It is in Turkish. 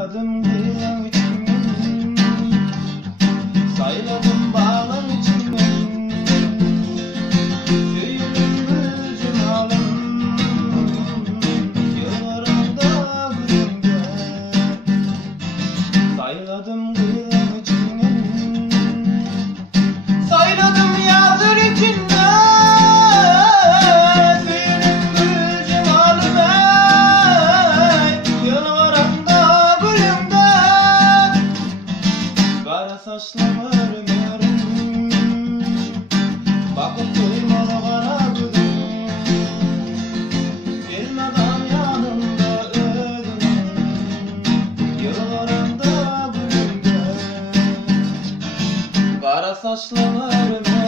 Sayladım kıyılan içinden, sayladım bağlar içinden, köyümün gülcüm alım, yıllarımda gülümde. Sayladım kıyılan içinden, sayladım yazır içinden, köyümün gülcüm alım, yıllarımda gülümde. Kara saçlı mırmırım, bakıp duymalı kara gülüm, bilmeden yanımda öldüm, yıllarımda gülümde. Kara saçlı mırmırım,